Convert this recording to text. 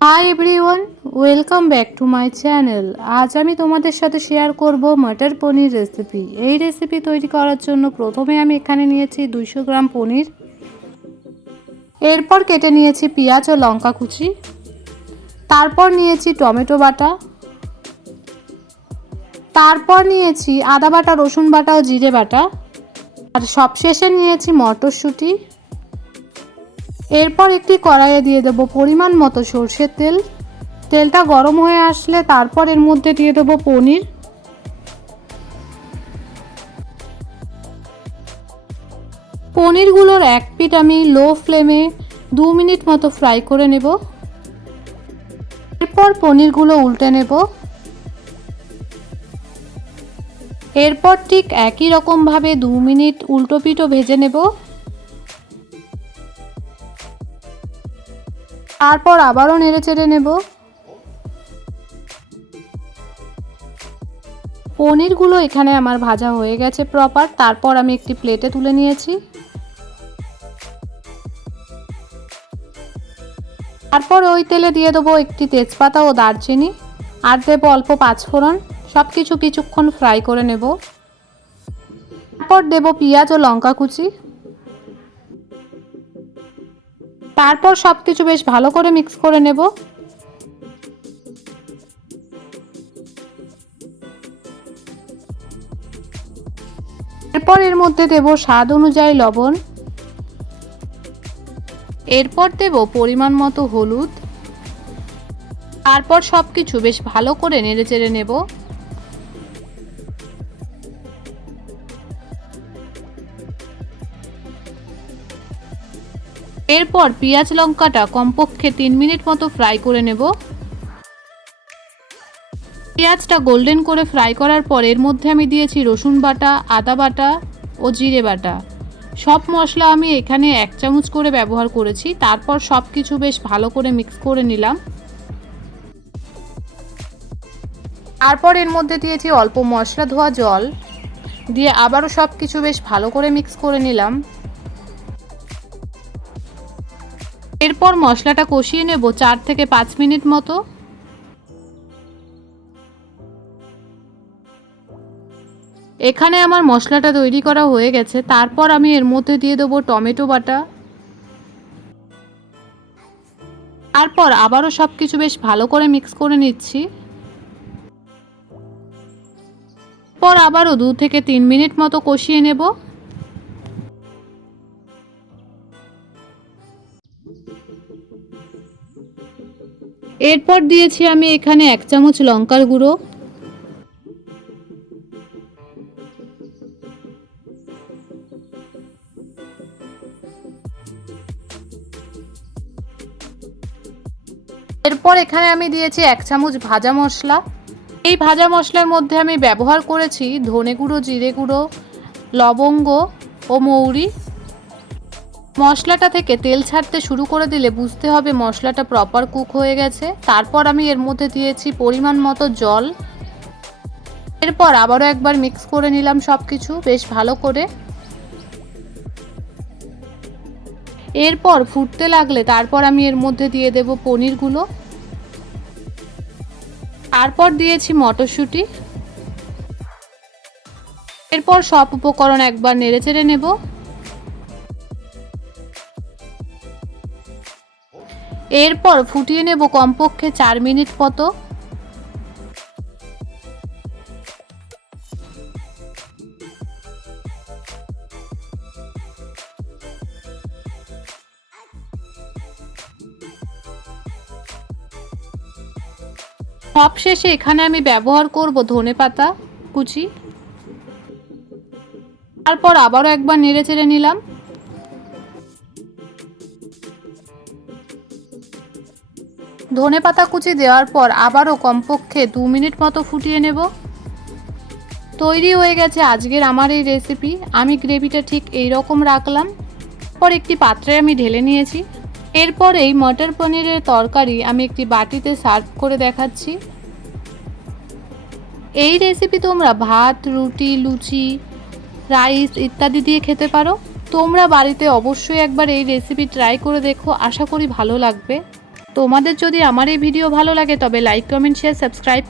Hi everyone, welcome back to my channel. আজ আমি তোমাদের সাথে শেয়ার করব মটর পনির রেসিপি। এই রেসিপি তৈরি করার জন্য প্রথমে আমি এখানে নিয়েছি 200 গ্রাম পনির। এরপর কেটে নিয়েছি পেঁয়াজ ও লঙ্কা কুচি। তারপর নিয়েছি টমেটো বাটা। তারপর নিয়েছি আদা বাটা, রসুন বাটা ও জিরে বাটা। আর সবশেষে নিয়েছি মটরশুঁটি। এরপর একটি কড়াইয়ে দিয়ে দেব পরিমাণ মতো সরষের তেল। তেলটা গরম হয়ে আসলে তারপর এর মধ্যে দিয়ে দেব পনির। পনিরগুলোর এক পিঠ আমি লো ফ্লেমে 2 মিনিট মতো ফ্রাই করে নেব। এরপর পনিরগুলো উল্টে নেব। এরপর ঠিক একই রকমভাবে 2 মিনিট উল্টো পিঠও ভেজে নেব। তারপর আবারও নেড়ে চেড়ে নেব। পনিরগুলো এখানে আমার ভাজা হয়ে গেছে প্রপার। তারপর আমি একটি প্লেটে তুলে নিয়েছি। তারপর ওই তেলে দিয়ে দেবো একটি তেজপাতা ও দারচিনি, আর দেবো অল্প পাঁচফোড়ন। সব কিছু কিছুক্ষণ ফ্রাই করে নেব। তারপর দেবো পেঁয়াজ ও লঙ্কা কুচি। তারপর সব কিছু বেশ ভালো করে মিক্স করে নেব। এরপর এর মধ্যে দেব স্বাদ অনুযায়ী লবণ। এরপর দেব পরিমাণ মতো হলুদ। তারপর সব কিছু বেশ ভালো করে নেড়ে চেড়ে নেব। এরপর পেঁয়াজ লঙ্কাটা কমপক্ষে 3 মিনিট মতো ফ্রাই করে নেব। পেঁয়াজটা গোল্ডেন করে ফ্রাই করার পর এর মধ্যে আমি দিয়েছি রসুন বাটা, আদা বাটা ও জিরে বাটা। সব মশলা আমি এখানে 1 চামচ করে ব্যবহার করেছি। তারপর সব কিছু বেশ ভালো করে মিক্স করে নিলাম। তারপর এর মধ্যে দিয়েছি অল্প মশলা ধোয়া জল দিয়ে আবারও সব কিছু বেশ ভালো করে মিক্স করে নিলাম। এরপর মশলাটা কষিয়ে নেব 4 থেকে 5 মিনিট মতো। এখানে আমার মশলাটা তৈরি করা হয়ে গেছে। তারপর আমি এর মধ্যে দিয়ে দেবো টমেটো বাটা। তারপর আবারও সব কিছু বেশ ভালো করে মিক্স করে নিচ্ছি। পর আবারও 2 থেকে 3 মিনিট মতো কষিয়ে নেব। এরপর দিয়েছি আমি এখানে 1 চামচ লঙ্কার গুঁড়ো। এরপর এখানে আমি দিয়েছি 1 চামচ ভাজা মশলা। এই ভাজা মশলার মধ্যে আমি ব্যবহার করেছি ধনে গুঁড়ো, জিরে গুঁড়ো, লবঙ্গ ও মৌরি। মশলাটা থেকে তেল ছাড়তে শুরু করে দিলে বুঝতে হবে মশলাটা প্রপার কুক হয়ে গেছে। তারপর আমি এর মধ্যে দিয়েছি পরিমাণ মতো জল। এরপর আবারও একবার মিক্স করে নিলাম সব কিছু বেশ ভালো করে। এরপর ফুটতে লাগলে তারপর আমি এর মধ্যে দিয়ে দেব পনিরগুলো। তারপর দিয়েছি মটরশুঁটি। এরপর সব উপকরণ একবার নেড়েচেড়ে নেব। এরপর ফুটিয়ে নেব কমপক্ষে 4 মিনিট মতো। সবশেষে এখানে আমি ব্যবহার করব ধনেপাতা কুচি। তারপর আবারও একবার নেড়েচেড়ে নিলাম। ধনেপাতা কুচি দেওয়ার পর আবারও কমপক্ষে 2 মিনিট মতো ফুটিয়ে নেব। তৈরি হয়ে গেছে আজকের আমার এই রেসিপি। আমি গ্রেভিটা ঠিক এই রকম রাখলাম। পর একটি পাত্রে আমি ঢেলে নিয়েছি। এরপর এই মটর পনিরের তরকারি আমি একটি বাটিতে সার্ভ করে দেখাচ্ছি। এই রেসিপি তোমরা ভাত, রুটি, লুচি, রাইস ইত্যাদি দিয়ে খেতে পারো। তোমরা বাড়িতে অবশ্যই একবার এই রেসিপি ট্রাই করে দেখো, আশা করি ভালো লাগবে। তোমাদের যদি আমার এই ভিডিও ভালো লাগে তবে লাইক কমেন্ট শেয়ার সাবস্ক্রাইব